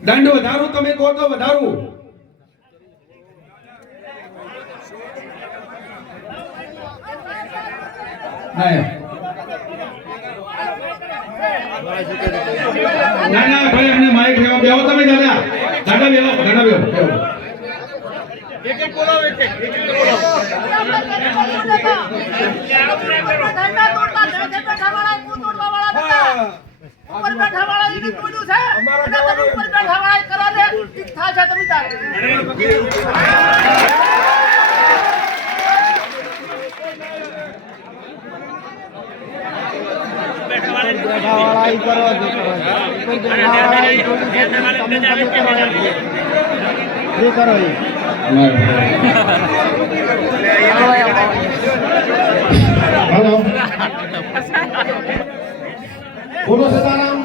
દંડ વધારું તમે કહો તો વધારું. ના ના ભાઈ અમને માઈક લેવા બેહો તમે દાદા દાદા બેહો એક એક બોલાવો એક એક બોલાવો ઉપર બેઠા વાળા ઈને તોડ્યું છે અને તમે ઉપર બેઠા વાળા કરો ને ઠીક થાશે તમે તાર બેઠા વાળા ઈ કરો જે કરો ઈ હેલો બોલો સીતારામ